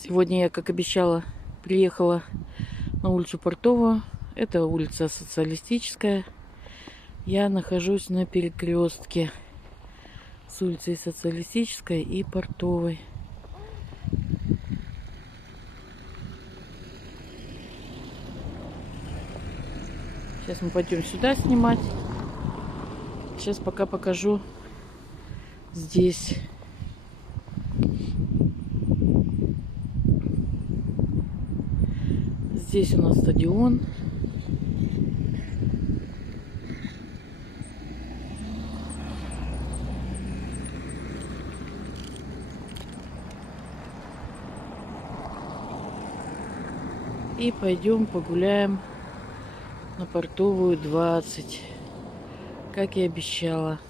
Сегодня я, как обещала, приехала на улицу Портовую. Это улица Социалистическая. Я нахожусь на перекрестке с улицей Социалистической и Портовой. Сейчас мы пойдем сюда снимать. Сейчас пока покажу здесь. Здесь у нас стадион. И пойдем погуляем на Портовую 20, как и обещала.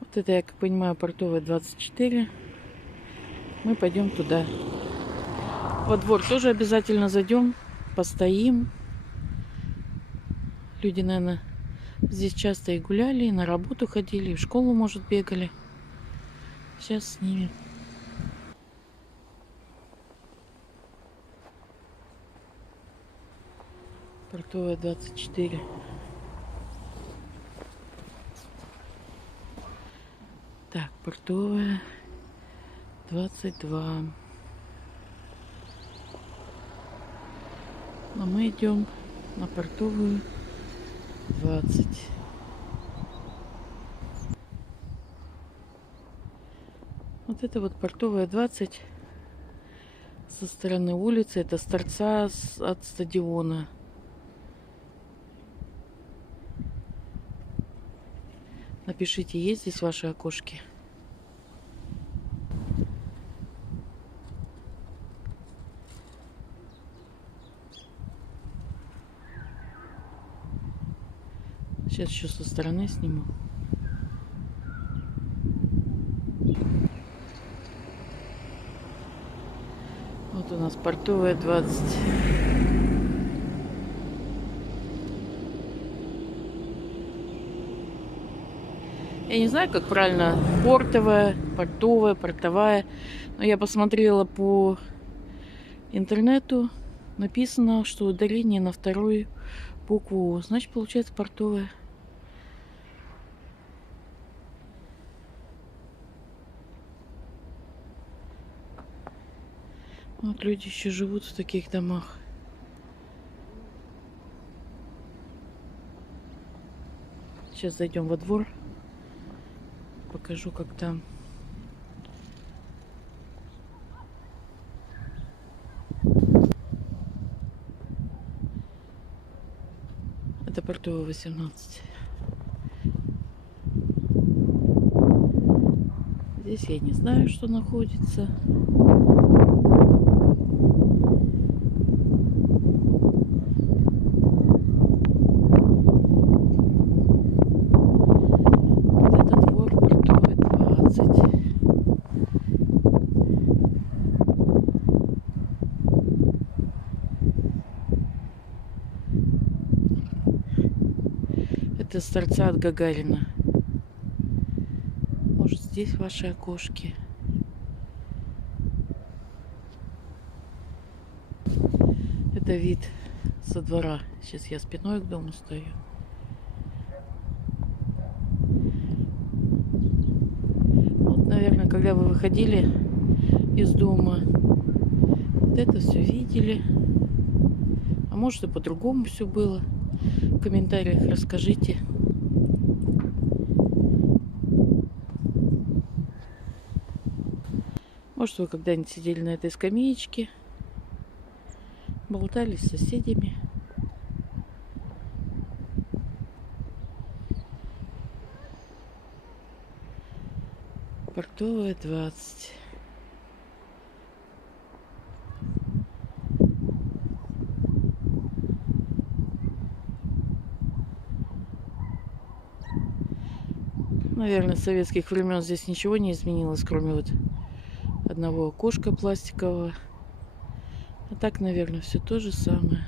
Вот это, я как понимаю, Портовая 24. Мы пойдем туда. Во двор тоже обязательно зайдем, постоим. Люди, наверное, здесь часто и гуляли, и на работу ходили, и в школу, может, бегали. Сейчас снимем. Портовая 24. Так, Портовая 22. А мы идем на Портовую 20. Вот это вот Портовая 20 со стороны улицы. Это с торца от стадиона. Напишите, есть здесь ваши окошки. Сейчас еще со стороны сниму. Вот у нас Портовая 20. Я не знаю, как правильно. Портовая, Портовая, Портовая. Но я посмотрела по интернету. Написано, что ударение на вторую букву О. Значит, получается Портовая. Вот люди еще живут в таких домах. Сейчас зайдем во двор. Покажу, как там. Это Портовая 18. Здесь я не знаю, что находится. Это с торца от Гагарина. Может, здесь ваши окошки. Это вид со двора. Сейчас я спиной к дому стою. Вот, наверное, когда вы выходили из дома, вот это все видели. А может, и по-другому все было. В комментариях расскажите. Может, вы когда-нибудь сидели на этой скамеечке, болтали с соседями. Портовая 20. Наверное, с советских времен здесь ничего не изменилось, кроме вот одного окошка пластикового. А так, наверное, все то же самое.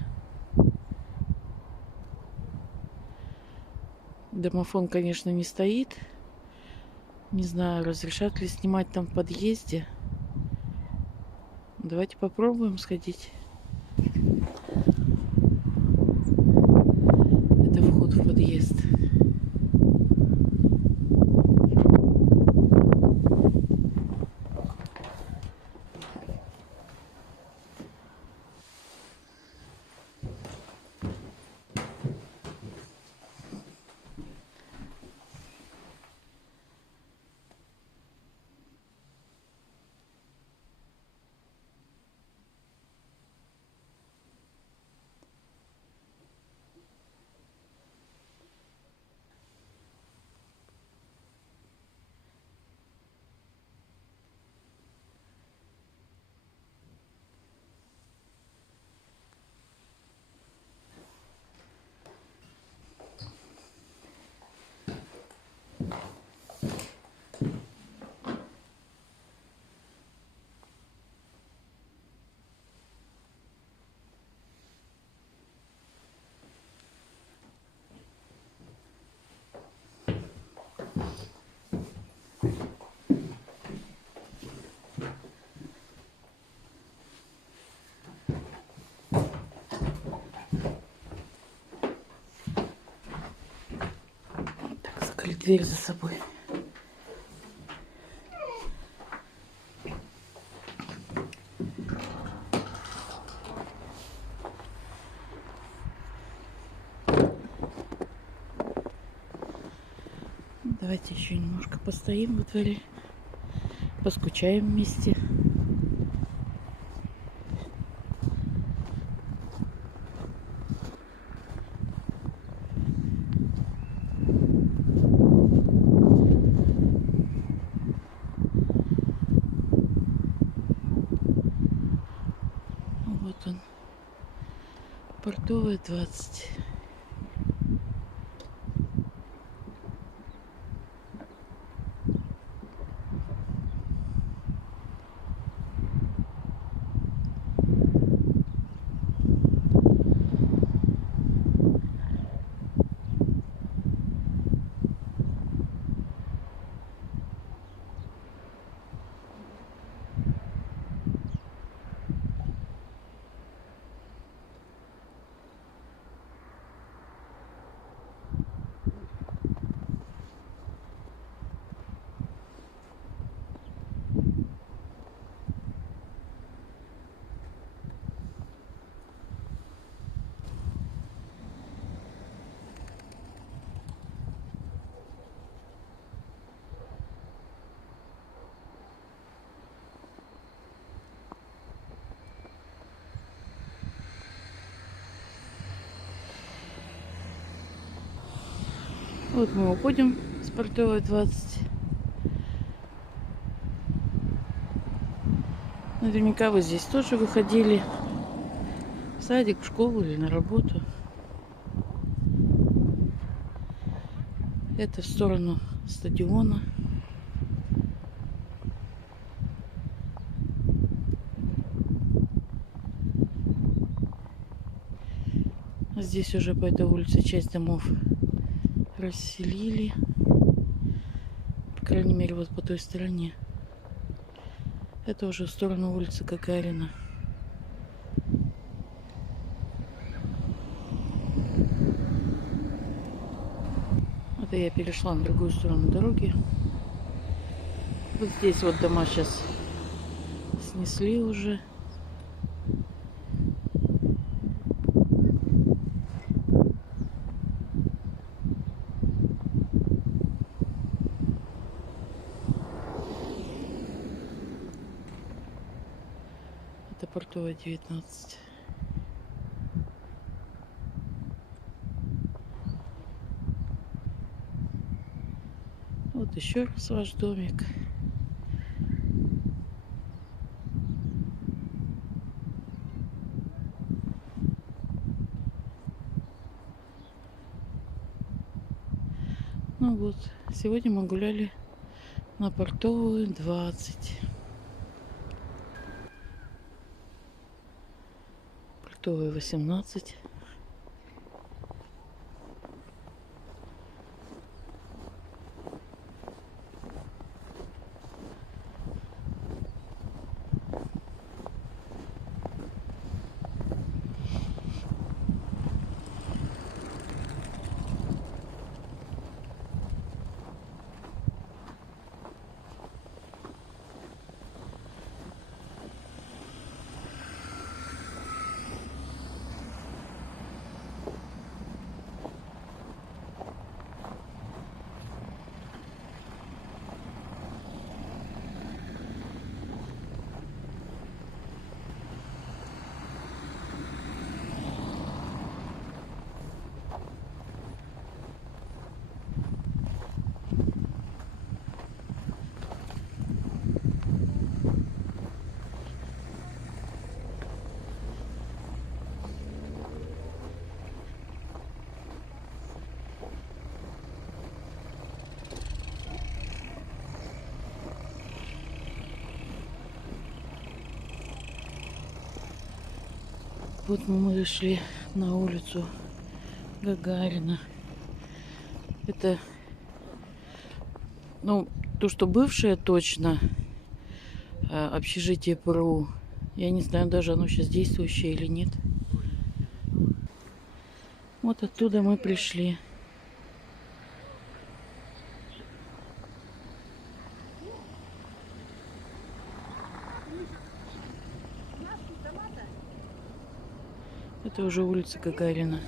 Домофон, конечно, не стоит. Не знаю, разрешат ли снимать там в подъезде. Давайте попробуем сходить. Это вход в подъезд. Так, закрыть дверь за собой. Давайте еще немножко постоим во дворе, поскучаем вместе. Вот он, Портовая, 20. Вот мы уходим с Портовой, 20. Наверняка вы здесь тоже выходили в садик, в школу или на работу. Это в сторону стадиона. Здесь уже по этой улице часть домов расселили. По крайней мере, вот по той стороне. Это уже в сторону улицы Гагарина. Это я перешла на другую сторону дороги. Вот здесь вот дома сейчас снесли уже. Это Портовая, 19. Вот еще раз ваш домик. Ну вот, сегодня мы гуляли на Портовую, 20. Портовая, 18. вот мы вышли на улицу Гагарина. Это, ну, то, что бывшее точно общежитие ПРУ. Я не знаю, даже оно сейчас действующее или нет. Вот оттуда мы пришли. Это уже улица Гагарина.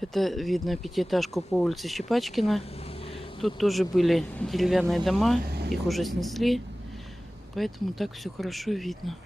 Это видно пятиэтажку по улице Щепачкина. Тут тоже были деревянные дома, их уже снесли, поэтому так все хорошо видно.